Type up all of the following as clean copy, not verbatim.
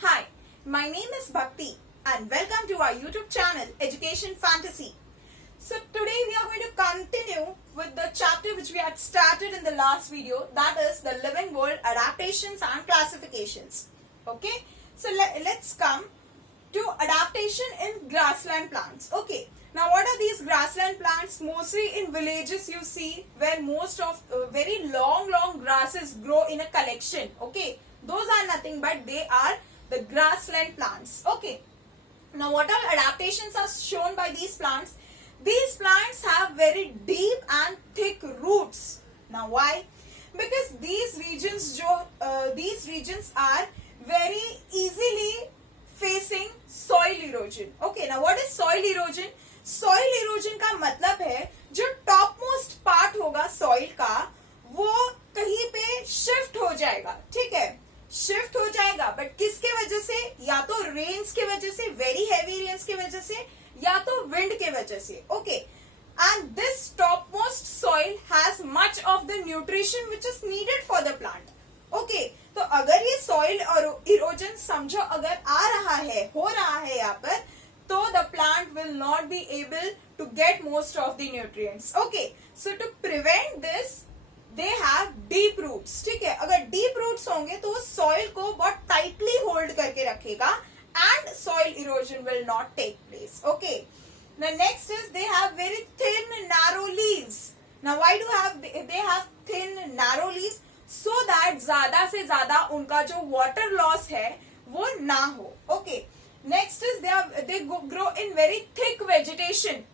Hi, my name is Bhakti and welcome to our YouTube channel Education Fantasy. So today we are going to continue with the chapter which we had started in the last video, that is the living world adaptations and classifications. Okay, so let's come to adaptation in grassland plants. Okay, now what are these grassland plants? Mostly in villages you see where most of very long grasses grow in a collection. Okay, those are nothing but they are the grassland plants. Okay, now what all adaptations are shown by these plants? These plants have very deep and thick roots. Now why? Because these regions are very easily facing soil erosion. Okay, now what is soil erosion? Soil erosion का मतलब है जो top most part होगा soil का वो कहीं पे shift हो जाएगा. ठीक है, शिफ्ट हो जाएगा, बट किसके वजह से? या तो रेन्स के वजह से, वेरी हैवी रेन्स के वजह से, या तो विंड के वजह से. Okay, and this top most soil has much of the nutrition which is needed for the plant. Okay, तो अगर ये सॉइल और इरोजन समझो अगर आ रहा है, हो रहा है यहाँ पर, तो the plant will not be able to get most of the nutrients. Okay, so to prevent this they have deep roots. ठीक है, अगर डीप रूट्स होंगे तो सॉइल को बहुत टाइटली होल्ड करके रखेगा and soil erosion will not take place. Okay, the next is they have very thin narrow leaves. Now why do they have thin narrow leaves? So that ज्यादा से ज्यादा उनका जो water loss है वो ना हो. Okay, next is they grow in very thick vegetation.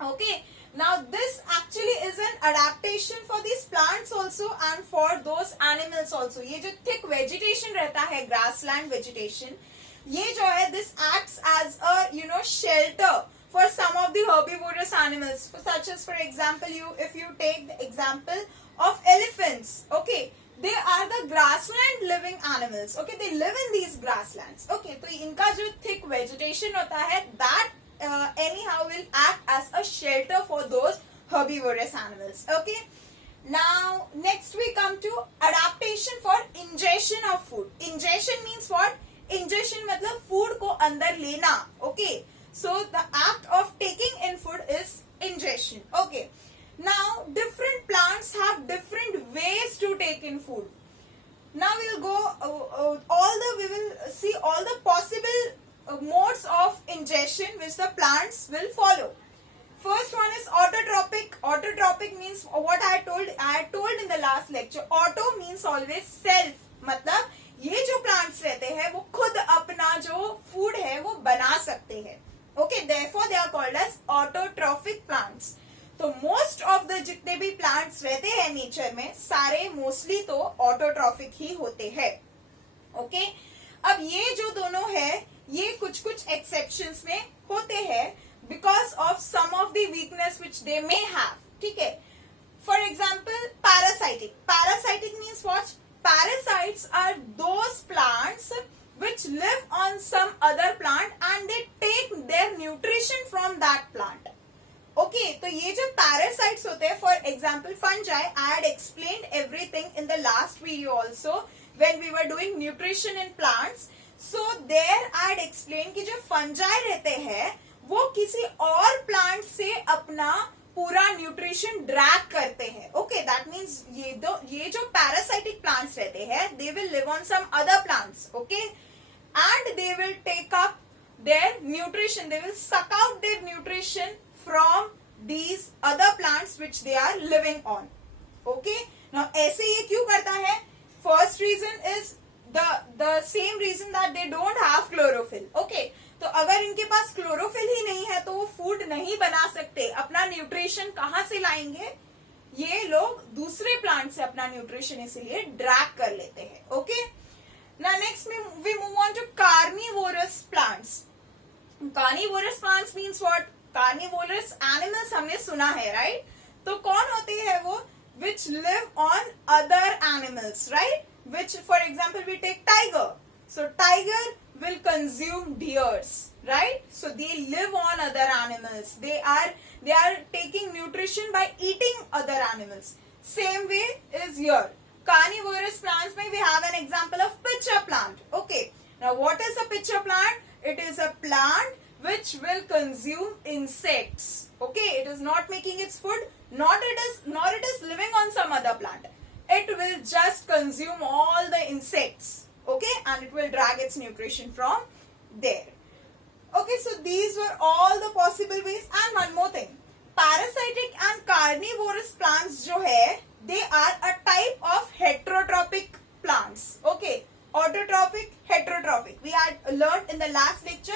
Okay, now this actually is an adaptation for these plants also and for those animals also. ये जो thick vegetation रहता है grassland vegetation, ये जो है this acts as a shelter for some of the herbivorous animals, such as for example if you take the example of elephants. Okay, they are the grassland living animals. Okay, they live in these grasslands. Okay, तो इनका जो thick vegetation होता है that anyhow will act as a shelter for those herbivorous animals. Okay, now next we come to adaptation for ingestion of food. Ingestion means what? Ingestion मतलब food को अंदर लेना. Okay, so the act of taking in food is ingestion. Okay, now different plants have different ways to take in food. Now we'll go we will see all the possible modes of ingestion which the plants will follow. First one is autotrophic. Autotrophic means what I had told in the last lecture. Auto means always self. मतलब ये जो plants रहते हैं वो खुद अपना जो food है वो बना सकते हैं. Okay, therefore they are called as autotrophic plants. तो most of the जितने भी plants रहते हैं nature में सारे mostly तो autotrophic ही होते हैं. Okay, अब ये जो दोनों है ये कुछ exceptions में होते हैं because of some of the weakness which they may have. ठीक है, for example parasitic. Parasitic means what? Parasites are those plants which live on some other plant and they take their nutrition from that plant. Okay, तो ये जो parasites होते हैं, for example fungi, I had explained everything in the last video also when we were doing nutrition in plants. So there I had explained कि जो fungi रहते हैं वो किसी और plant से अपना पूरा न्यूट्रिशन ड्रैग करते हैं. ओके, दैट मीन्स ये जो पैरासाइटिक प्लांट्स रहते हैं they will live on some other plants. Okay, and they will take up their nutrition, they will suck out their nutrition from these other plants which they are living on. Okay, now ऐसे ये क्यों करता है? First reason is the same reason that they don't have chlorophyll. Okay, तो अगर इनके पास chlorophyll ही नहीं है तो वो फूड नहीं बना सकते. अपना न्यूट्रिशन कहाँ से लाएंगे? ये लोग दूसरे प्लांट से अपना न्यूट्रिशन इसीलिए ड्रैग कर लेते हैं. Okay, now next we move on to carnivorous plants. Carnivorous plants means what? Carnivorous animals हमने सुना है, राइट? तो कौन होते हैं वो? Which live on other animals, right? Which for example we take tiger. So tiger will consume deers, right? So they live on other animals. They are taking nutrition by eating other animals. Same way is here. Carnivorous plants में we have an example of pitcher plant. Okay, Now Now what is a pitcher plant? It is a plant which will consume insects. Okay, it is not making its food, nor it is living on some other plant. It will just consume all the insects. Okay, and it will drag its nutrition from there. Okay, so these were all the possible ways. And one more thing, parasitic and carnivorous plants जो है, they are a type of heterotrophic plants. Okay, autotrophic, heterotrophic. We had learned in the last lecture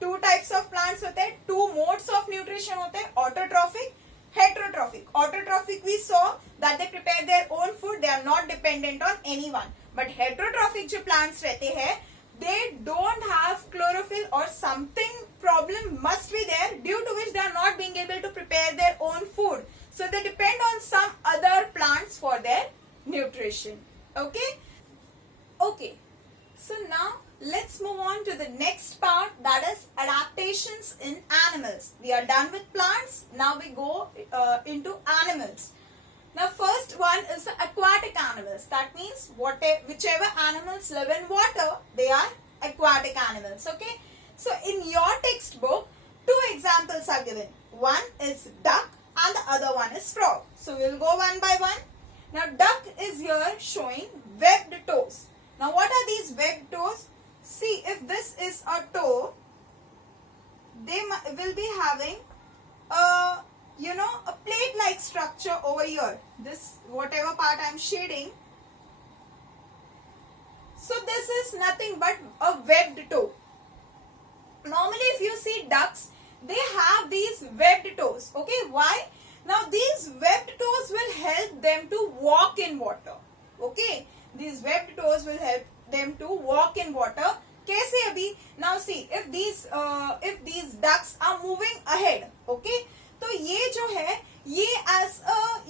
two types of plants होते हैं, two modes of nutrition होते हैं, autotrophic, heterotrophic. Autotrophic we saw that they prepare their own food, they are not dependent on anyone. But heterotrophic जो plants रहते हैं, they don't have chlorophyll or something problem must be there due to which they are not being able to prepare their own food. So they depend on some other plants for their nutrition. Okay? Okay. So now let's move on to the next part, that is adaptations in animals. We are done with plants. Now we go into animals. Now first one is the aquatic animals. That means whichever animals live in water, they are aquatic animals. Okay. So in your textbook, two examples are given. One is duck and the other one is frog. So we will go one by one. Now duck is here showing webbed toes. Now what are these webbed toes? See, if this is a toe, they will be having a plate-like structure over here. This, whatever part I am shading. So this is nothing but a webbed toe. Normally if you see ducks, they have these webbed toes. Okay, why? Now these webbed toes will help them to walk in water. Okay, these webbed toes will help them to walk in water. कैसे अभी? Now see, if these ducks are moving ahead, okay, तो ये जो है, ये as a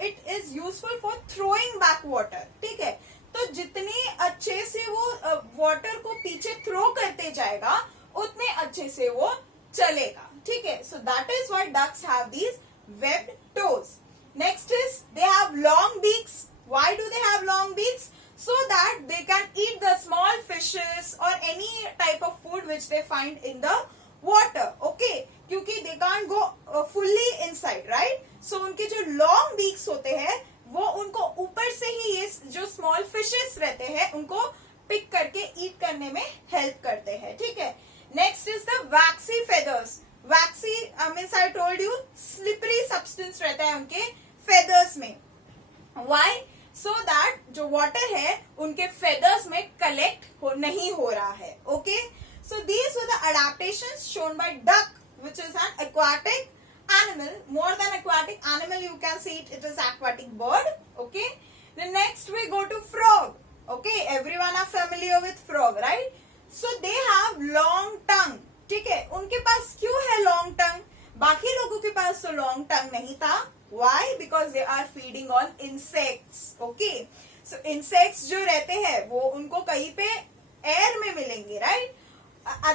it is useful for throwing back water. ठीक है? तो जितने अच्छे से वो water को पीछे throw करते जाएगा, उतने अच्छे से वो चलेगा. ठीक है? So that is why ducks have these webbed toes. Next is they have long beaks. Why do they have long beaks? So that they can eat the small fishes or any type of food which they find in the water. Okay, क्योंकि they can't go fully inside, right? So उनके जो long beaks होते हैं, वो उनको ऊपर से ही ये जो small fishes रहते हैं, उनको pick करके eat करने में help करते हैं. ठीक है? Next is the waxy feathers. Waxy means I told you slippery substance रहता है उनके feathers में. Why? So that जो water है उनके feathers में collect नहीं हो रहा है. Okay? So these were the adaptations shown by duck, which is an aquatic animal. More than aquatic animal, you can see it is aquatic bird. Okay? Then next we go to frog. Okay? Everyone are familiar with frog, right? So they have long tongue. ठीक है? उनके पास क्यों है long tongue? बाकी लोगों के पास तो long tongue नहीं था. Why? Because they are feeding on insects. Okay. So insects जो रहते हैं वो उनको कहीं पे air में मिलेंगे, right?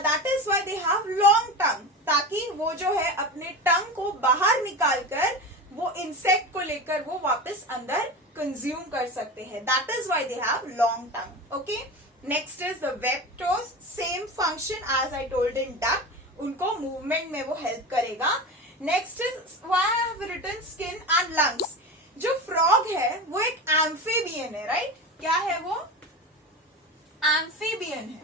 That is why they have long tongue. ताकि वो जो है अपने tongue को बाहर निकाल कर वो insect को लेकर वो वापस अंदर consume कर सकते हैं. That is why they have long tongue. Okay. Next is the webbed toes. Same function as I told in duck. उनको movement में वो help करेगा. Next is why I have written skin and lungs. जो frog है वो एक amphibian है, right? क्या है वो? Amphibian है.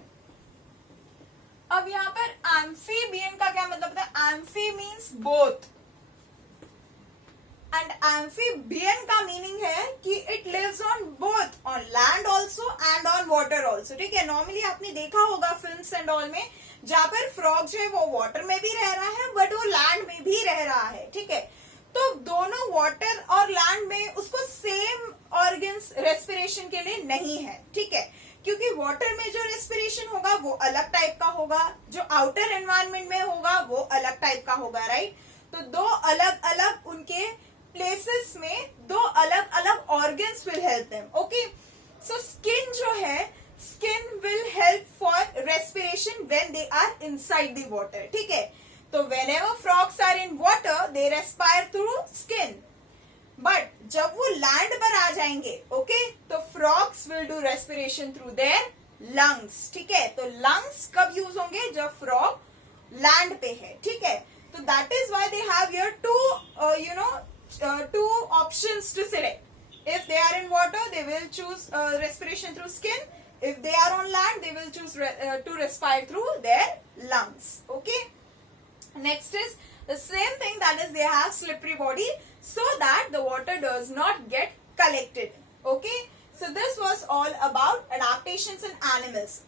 अब यहाँ पर amphibian का क्या मतलब होता है? Amphi means both. And amphibian का meaning है कि it lives on both, on land also and on water also. ठीक है? Normally आपने देखा होगा films and all में जहाँ पर फ्रॉग जो है वो वाटर में भी रह रहा है बट वो लैंड में भी रह रहा है. ठीक है? तो दोनों वाटर और लैंड में उसको सेम ऑर्गन्स रेस्पिरेशन के लिए नहीं है. ठीक है? क्योंकि वाटर में जो रेस्पिरेशन होगा वो अलग टाइप का होगा, जो आउटर एनवायरनमेंट में होगा वो अलग टाइप का होगा, राइट? तो दो अलग अलग उनके प्लेसेस में दो अलग अलग organs will help them. Okay, so skin जो है, skin will help for respiration when they are inside the water. ठीक है? तो whenever frogs are in water, they respire through skin. But जब वो land पर आ जाएंगे, okay, तो frogs will do respiration through their lungs. ठीक है, तो लंग्स कब यूज होंगे? जब फ्रॉग लैंड पे है. ठीक है, तो that is why they have here two options to select. If they are in water, they will choose respiration through skin. If they are on land, they will choose to respire through their lungs. Okay. Next is the same thing, that is they have slippery body so that the water does not get collected. Okay. So this was all about adaptations in animals,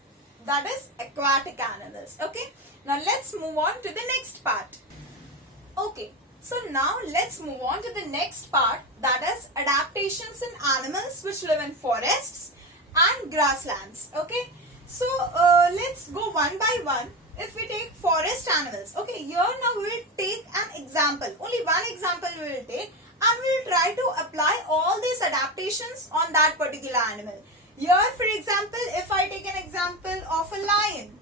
that is aquatic animals. Okay. Now let's move on to the next part. Okay. So now let's move on to the next part, that is adaptations in animals which live in forests and grasslands. Okay. So let's go one by one. If we take forest animals, okay, here now we will take an example. Only one example we will take, and we will try to apply all these adaptations on that particular animal. Here, for example, if I take an example of a lion.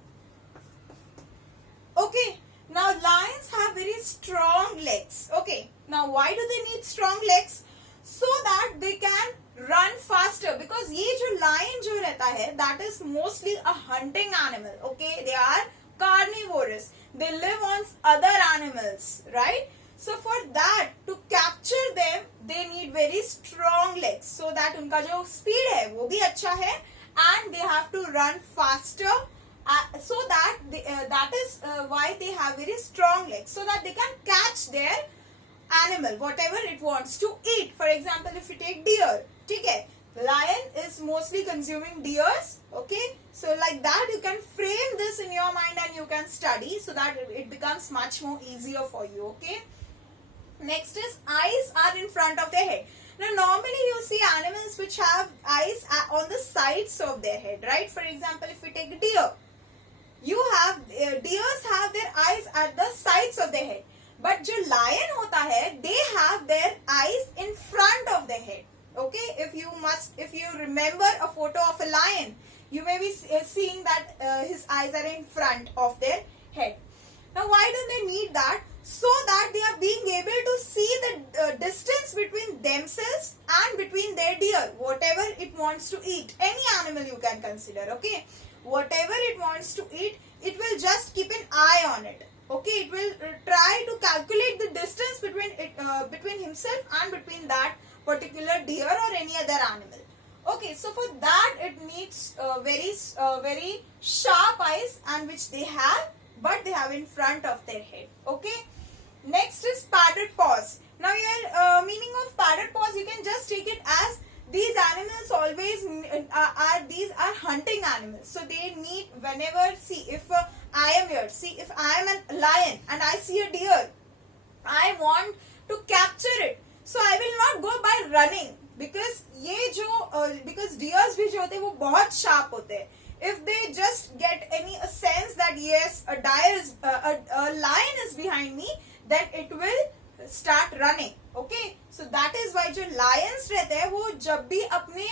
Okay. Now lions have very strong legs. Okay. Now why do they need strong legs? So that they can run faster. Because ये जो lion जो रहता है, that is mostly a hunting animal. Okay. They are carnivorous. They live on other animals. Right. So for that, to capture them, they need very strong legs. So that उनका जो speed है, वो भी अच्छा है. And they have to run faster. So that that is why they have very strong legs, so that they can catch their animal, whatever it wants to eat. For example, if you take deer, okay, lion is mostly consuming deers. Okay, so like that you can frame this in your mind and you can study, so that it becomes much more easier for you. Okay. Next is eyes are in front of their head. Now normally you see animals which have eyes on the sides of their head, right? For example, if we take deer, you have deers have their eyes at the sides of their head, but जो lion होता है, they have their eyes in front of their head. Okay, if you remember a photo of a lion, you may be seeing that his eyes are in front of their head. Now why do they need that? So that they are being able to see the distance between themselves and between their deer, whatever it wants to eat. Any animal you can consider. Okay, whatever it wants to eat, it will just keep an eye on it. Okay, it will try to calculate the distance between himself and between that particular deer or any other animal. Okay, so for that it needs very sharp eyes, and which they have, but they have in front of their head. Okay. Next is padded paws. Now your meaning of padded paws, you can just take it as these animals always these are hunting animals. So they need, whenever, see, if I am here, see, if I am a lion and I see a deer, I want to capture it. So I will not go by running, because because deers भी जो होते हैं वो बहुत sharp होते हैं. If they just get any sense that yes, a lion is behind me, then it will start running. Okay, so that is why जो lions रहते हैं वो जब भी अपने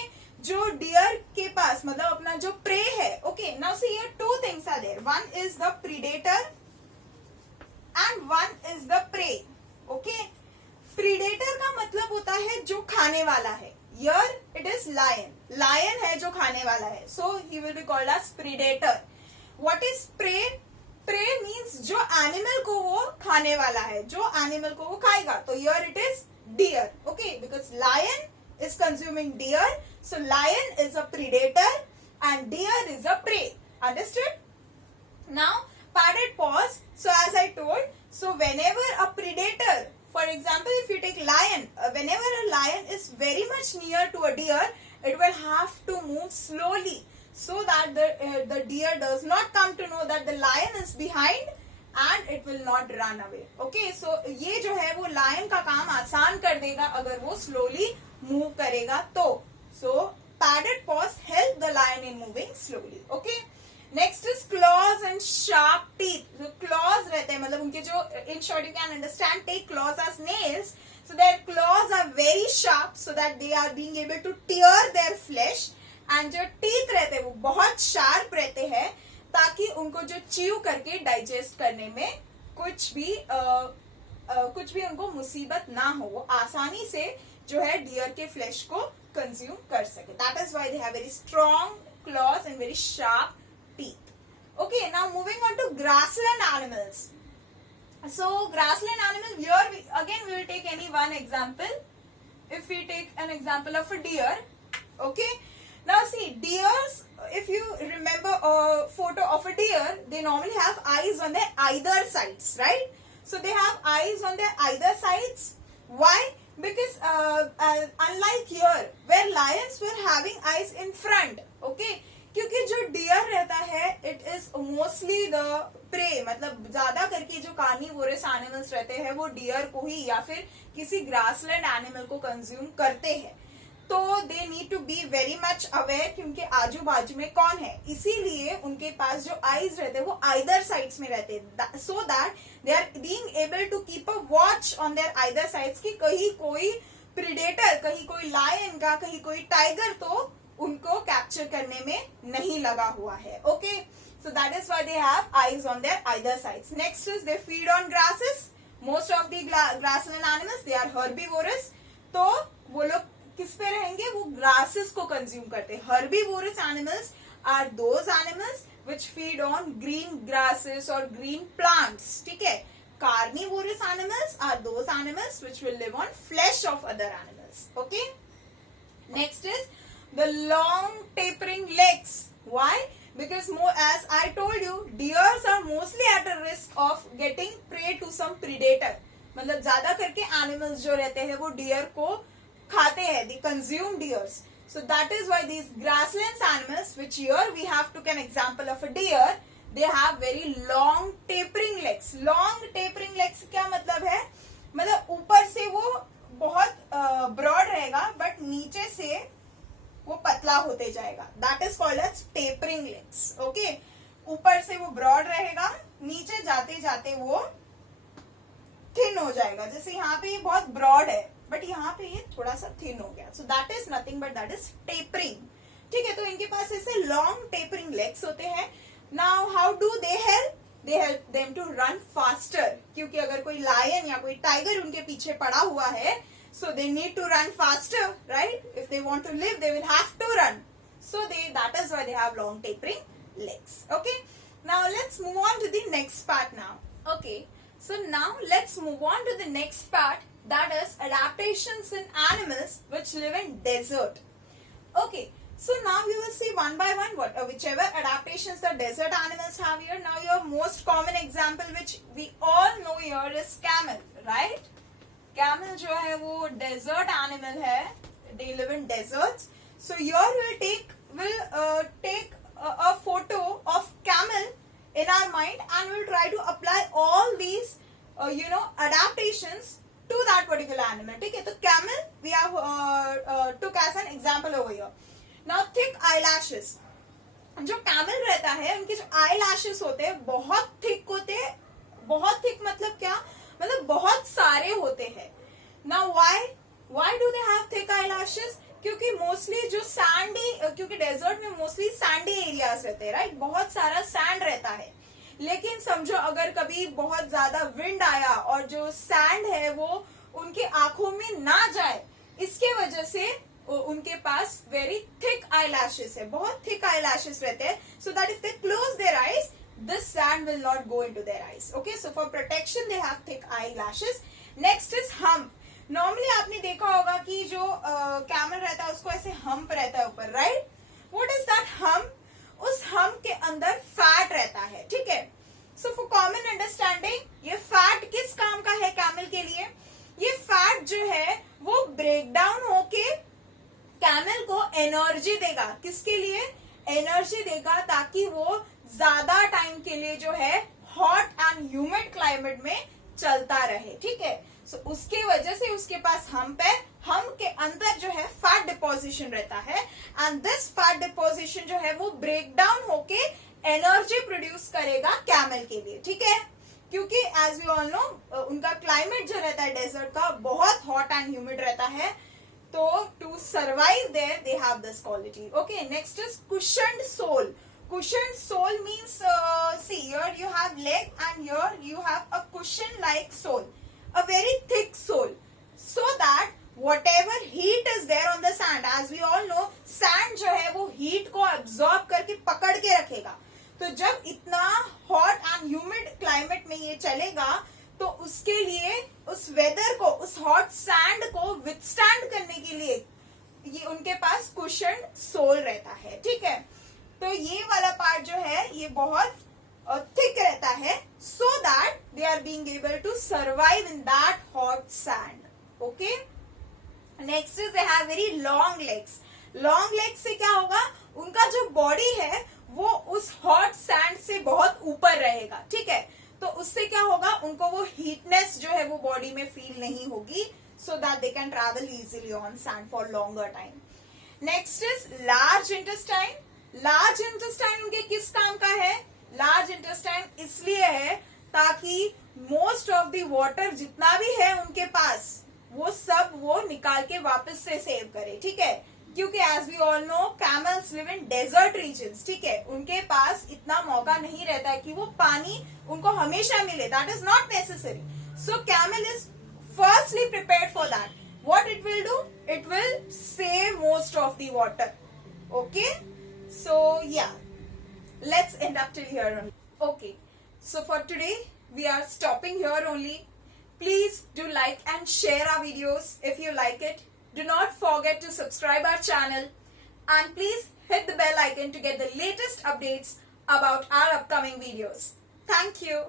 जो deer के पास, मतलब अपना जो prey है, okay, now see here two things are there. One is the predator and one is the prey. Okay, predator का मतलब होता है जो खाने वाला है. Here it is lion. Lion है जो खाने वाला है. So he will be called as predator. What is prey? Prey means जो animal को वो खाने वाला है, जो animal को वो खाएगा. तो here it is deer. Okay, because lion is consuming deer. So lion is a predator and deer is a prey. Understood? Now padded paws. So as I told, so whenever a predator, for example, if you take lion, whenever a lion is very much near to a deer, it will have to move slowly, so that the deer does not come to know that the lion is behind and it will not run away. Okay, so ये जो है वो lion का काम आसान कर देगा अगर वो slowly move करेगा तो. So padded paws help the lion in moving slowly. Okay. Next is claws and sharp teeth. So claws रहते हैं, मतलब उनके जो, in short you can understand, take claws as nails. So their claws are very sharp, so that they are being able to tear their flesh. And जो teeth रहते हैं वो बहुत sharp रहते हैं, ताकि उनको जो chew करके digest करने में कुछ भी उनको मुसीबत ना हो, वो आसानी से जो है deer के flesh को consume कर सके. That is why they have very strong claws and very sharp teeth. Okay, now moving on to grassland animals. So grassland animals, here we will take any one example. If we take an example of a deer, okay. Now see, deers, if you remember a photo of a deer, they normally have eyes on their either sides, right? So they have eyes on their either sides. Why? Because unlike here, where lions were having eyes in front, okay? क्योंकि जो dear रहता है it is mostly the prey, मतलब ज्यादा करके जो carnivorous animals रहते हैं वो डियर को ही या फिर किसी ग्रासलैंड एनिमल को कंज्यूम करते हैं, तो they need to be very much aware कि उनके आजू बाजू में कौन है, इसीलिए उनके पास जो आईज रहते हैं वो आइदर साइड्स में रहते हैं, so that they are being able to keep a watch on their either sides कि कहीं कोई प्रीडेटर, कहीं कोई लायन का, कहीं कोई टाइगर तो उनको कैप्चर करने में नहीं लगा हुआ है. Okay, so that is why they have eyes on their either sides. Next is they feed on grasses. Most of the grassland animals they are herbivorous, तो वो लोग किस पे रहेंगे, वो ग्रासेस को कंज्यूम करते हैं. Herbivorous animals are those animals which feed on green grasses और ग्रीन प्लांट्स. ठीक है. Carnivorous animals are those animals which will live on flesh of other animals. Okay, next is the long tapering legs. Why? Because more, as I told you, deers are mostly at a risk of getting prey to some predator. मतलब ज्यादा करके animals जो रहते हैं वो deer को खाते हैं, they consume deers. So that is why these grasslands animals, which here we have took an example of a deer, they have very long tapering legs. Long tapering legs क्या मतलब है, मतलब ऊपर से वो बहुत broad रहेगा but नीचे से वो पतला होते जाएगा. That is called as tapering legs. Okay, ऊपर से वो ब्रॉड रहेगा, नीचे जाते जाते वो थिन हो जाएगा. जैसे यहाँ पे ये बहुत ब्रॉड है बट यहाँ पे ये थोड़ा सा थिन हो गया. सो that is nothing but that is tapering. ठीक है, तो इनके पास ऐसे लॉन्ग टेपरिंग लेग्स होते हैं. Now how do they help? They help them to run faster, क्योंकि अगर कोई लायन या कोई टाइगर उनके पीछे पड़ा हुआ है, so they need to run faster, right? If they want to live, they will have to run. So that is why they have long tapering legs. Okay. Now let's move on to the next part now. Okay. So now let's move on to the next part, that is adaptations in animals which live in desert. Okay. So now we will see one by one whichever adaptations the desert animals have here. Now your most common example which we all know here is camel, right? Camel जो है वो desert animal है, they live in desserts. So here we'll take a photo of camel in our mind and we'll try to apply all these adaptations to that particular animal. ठीक है, तो camel we have took as an example over here. Now thick eyelashes. जो camel रहता है उनके जो eyelashes होते हैं बहुत thick होते हैं. बहुत thick मतलब क्या, मतलब बहुत सारे होते हैं. Now why do they have thick eyelashes? क्योंकि मोस्टली जो सैंडी, क्योंकि डेजर्ट में मोस्टली सैंडी एरियाज रहते हैं, राइट? बहुत सारा सैंड रहता है. लेकिन समझो अगर कभी बहुत ज्यादा विंड आया और जो सैंड है वो उनके आंखों में ना जाए, इसके वजह से उनके पास वेरी थिक eyelashes है, बहुत थिक eyelashes रहते हैं, so that if they close their eyes, this sand will not go into their eyes. Okay, so for protection they have thick eyelashes. Next is hump. Normally आपने देखा होगा कि जो camel रहता है उसको ऐसे हम्प रहता है ऊपर, right? What is that hump? उस हम्प के अंदर फैट रहता है. ठीक है, सो फॉर कॉमन अंडरस्टैंडिंग, ये फैट किस काम का है कैमल के लिए? ये फैट जो है वो ब्रेक डाउन होके कैमल को एनर्जी देगा. किसके लिए एनर्जी देगा? ताकि वो ज्यादा टाइम के लिए जो है हॉट एंड ह्यूमिड क्लाइमेट में चलता रहे. ठीक है, सो उसके वजह से उसके पास हम्प है. हम्प के अंदर जो है फैट डिपोजिशन रहता है एंड दिस फैट डिपोजिशन जो है वो ब्रेक डाउन होके एनर्जी प्रोड्यूस करेगा कैमल के लिए. ठीक है, क्योंकि एज वी ऑल नो उनका क्लाइमेट जो रहता है डेजर्ट का बहुत हॉट एंड ह्यूमिड रहता है, तो to survive there they have this quality. Okay, next is cushioned sole. Cushioned sole means see here you have leg and here you have a cushion like sole, a very thick sole, so that whatever heat is there on the sand, as we all know, sand जो है वो heat को absorb करके पकड़ के रखेगा. तो जब इतना हॉट एंड ह्यूमिड क्लाइमेट में ये चलेगा तो उसके लिए उस वेदर को, उस हॉट सैंड को विथस्टैंड करने के लिए ये उनके पास कुशन सोल रहता है. ठीक है, तो ये वाला पार्ट जो है ये बहुत थिक रहता है, so that they are being able to survive in that hot sand. Okay, next is they have very long legs. Long legs से क्या होगा, उनका जो बॉडी है वो उस हॉट सैंड से बहुत ऊपर रहेगा. ठीक है, तो उससे क्या होगा, उनको वो हीटनेस जो है वो बॉडी में फील नहीं होगी, सो that they can travel easily on sand for longer time. Next is large intestine. Large intestine उनके किस काम का है? लार्ज इंटेस्टाइन इसलिए है ताकि मोस्ट ऑफ द वाटर जितना भी है उनके पास वो सब वो निकाल के वापस से सेव करे. ठीक है, क्योंकि as we all know camels live in desert regions. ठीक है, उनके पास इतना मौका नहीं रहता है कि वो पानी उनको हमेशा मिले. That is not necessary. So camel is firstly prepared for that. What it will do, it will save most of the water. Okay, so yeah, let's end up till here only. Okay, so for today we are stopping here only. Please do like and share our videos if you like it. Do not forget to subscribe our channel and please hit the bell icon to get the latest updates about our upcoming videos. Thank you.